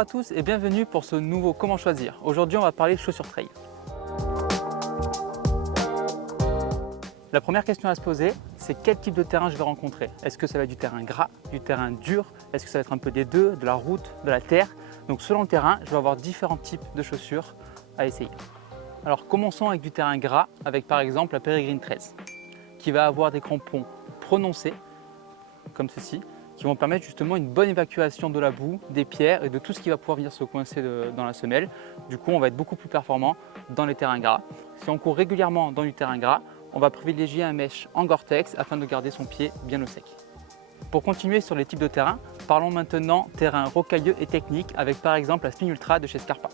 Bonjour à tous et bienvenue pour ce nouveau Comment choisir. Aujourd'hui on va parler chaussures trail. La première question à se poser, c'est quel type de terrain je vais rencontrer. Est-ce que ça va être du terrain gras, du terrain dur? Est-ce que ça va être un peu des deux, de la route, de la terre? Donc selon le terrain, je vais avoir différents types de chaussures à essayer. Alors commençons avec du terrain gras, avec par exemple la Peregrine 13, qui va avoir des crampons prononcés, comme ceci, qui vont permettre justement une bonne évacuation de la boue, des pierres et de tout ce qui va pouvoir venir se coincer dans la semelle. Du coup, on va être beaucoup plus performant dans les terrains gras. Si on court régulièrement dans du terrain gras, on va privilégier un mesh en Gore-Tex afin de garder son pied bien au sec. Pour continuer sur les types de terrain, parlons maintenant terrain rocailleux et technique avec par exemple la Spin Ultra de chez Scarpa.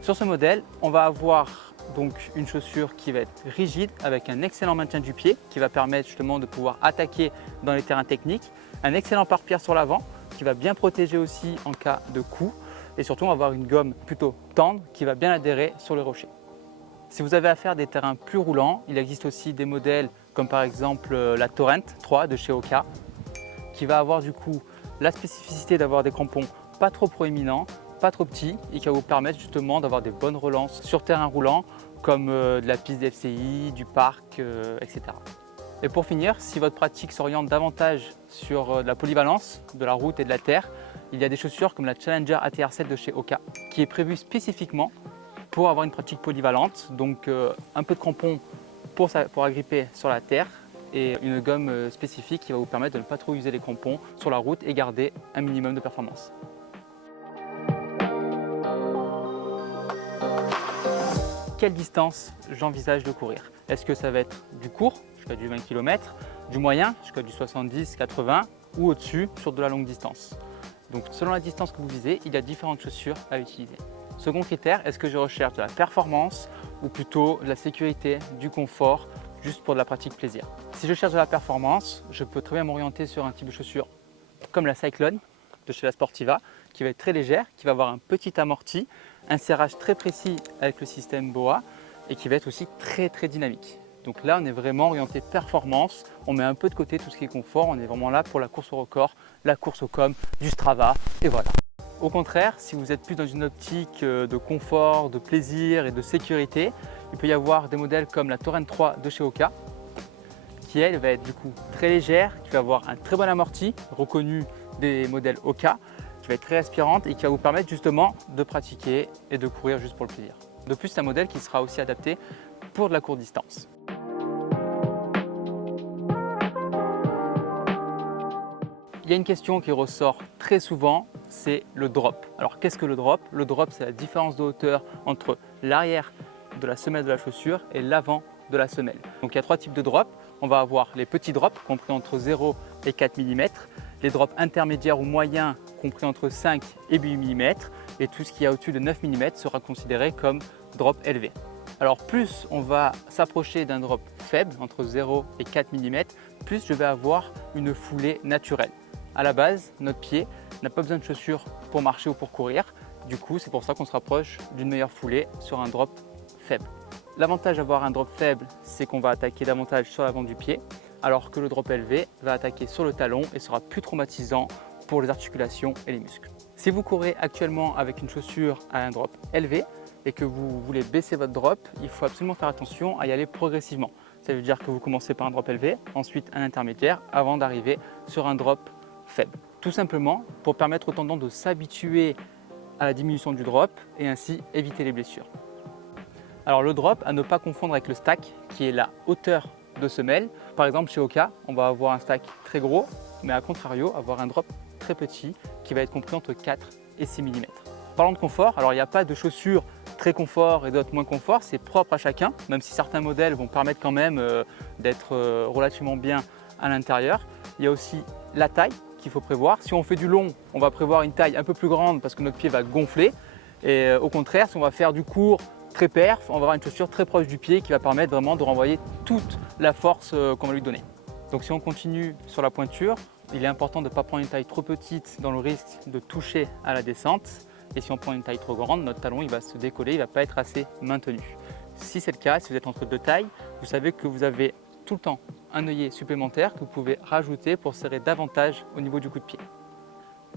Sur ce modèle, on va avoir donc une chaussure qui va être rigide avec un excellent maintien du pied qui va permettre justement de pouvoir attaquer dans les terrains techniques, un excellent pare-pierre sur l'avant qui va bien protéger aussi en cas de coup et surtout on va avoir une gomme plutôt tendre qui va bien adhérer sur les rochers. Si vous avez affaire à des terrains plus roulants, il existe aussi des modèles comme par exemple la Torrent 3 de chez Hoka qui va avoir du coup la spécificité d'avoir des crampons pas trop proéminents, pas trop petits et qui va vous permettre justement d'avoir des bonnes relances sur terrain roulant comme de la piste d'FCI, du parc, etc. Et pour finir, si votre pratique s'oriente davantage sur de la polyvalence, de la route et de la terre, il y a des chaussures comme la Challenger ATR7 de chez Hoka qui est prévue spécifiquement pour avoir une pratique polyvalente, donc un peu de crampons pour agripper sur la terre et une gomme spécifique qui va vous permettre de ne pas trop user les crampons sur la route et garder un minimum de performance. Quelle distance j'envisage de courir? Est-ce que ça va être du court, jusqu'à du 20 km, du moyen, jusqu'à du 70-80 ou au-dessus sur de la longue distance? Donc selon la distance que vous visez, il y a différentes chaussures à utiliser. Second critère, est-ce que je recherche de la performance ou plutôt de la sécurité, du confort, juste pour de la pratique plaisir? Si je cherche de la performance, je peux très bien m'orienter sur un type de chaussure comme la Cyclone de chez la Sportiva, qui va être très légère, qui va avoir un petit amorti, un serrage très précis avec le système BOA et qui va être aussi très dynamique. Donc là, on est vraiment orienté performance, on met un peu de côté tout ce qui est confort, on est vraiment là pour la course au record, la course au com, du Strava et voilà. Au contraire, si vous êtes plus dans une optique de confort, de plaisir et de sécurité, il peut y avoir des modèles comme la Torrent 3 de chez Hoka, qui elle va être du coup très légère, qui va avoir un très bon amorti, reconnu des modèles Hoka, qui va être très respirante et qui va vous permettre justement de pratiquer et de courir juste pour le plaisir. De plus, c'est un modèle qui sera aussi adapté pour de la courte distance. Il y a une question qui ressort très souvent, c'est le drop. Alors qu'est-ce que le drop? Le drop, c'est la différence de hauteur entre l'arrière de la semelle de la chaussure et l'avant de la semelle. Donc il y a trois types de drops. On va avoir les petits drops compris entre 0 et 4 mm, les drops intermédiaires ou moyens compris entre 5 et 8 mm et tout ce qui est au-dessus de 9 mm sera considéré comme drop élevé. Alors plus on va s'approcher d'un drop faible entre 0 et 4 mm, plus je vais avoir une foulée naturelle. À la base, notre pied n'a pas besoin de chaussures pour marcher ou pour courir. Du coup, c'est pour ça qu'on se rapproche d'une meilleure foulée sur un drop faible. L'avantage d'avoir un drop faible, c'est qu'on va attaquer davantage sur l'avant du pied, alors que le drop élevé va attaquer sur le talon et sera plus traumatisant pour les articulations et les muscles. Si vous courez actuellement avec une chaussure à un drop élevé et que vous voulez baisser votre drop, il faut absolument faire attention à y aller progressivement. Ça veut dire que vous commencez par un drop élevé, ensuite un intermédiaire, avant d'arriver sur un drop faible. Tout simplement pour permettre au tendon de s'habituer à la diminution du drop et ainsi éviter les blessures. Alors le drop à ne pas confondre avec le stack qui est la hauteur de semelle. Par exemple chez Hoka, on va avoir un stack très gros, mais à contrario avoir un drop très petit qui va être compris entre 4 et 6 mm. Parlons de confort, alors il n'y a pas de chaussures très confort et d'autres moins confort, c'est propre à chacun, même si certains modèles vont permettre quand même d'être relativement bien à l'intérieur. Il y a aussi la taille qu'il faut prévoir. Si on fait du long, on va prévoir une taille un peu plus grande parce que notre pied va gonfler. Et au contraire, si on va faire du court, très perf, on va avoir une chaussure très proche du pied qui va permettre vraiment de renvoyer toute la force qu'on va lui donner. Donc si on continue sur la pointure, il est important de ne pas prendre une taille trop petite dans le risque de toucher à la descente. Et si on prend une taille trop grande, notre talon il va se décoller, il ne va pas être assez maintenu. Si c'est le cas, si vous êtes entre deux tailles, vous savez que vous avez tout le temps un œillet supplémentaire que vous pouvez rajouter pour serrer davantage au niveau du coup de pied.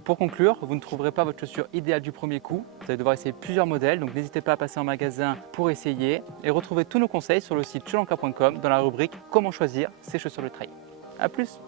Pour conclure, vous ne trouverez pas votre chaussure idéale du premier coup. Vous allez devoir essayer plusieurs modèles, donc n'hésitez pas à passer en magasin pour essayer et retrouvez tous nos conseils sur le site chelanka.com dans la rubrique Comment choisir ses chaussures de trail. A plus!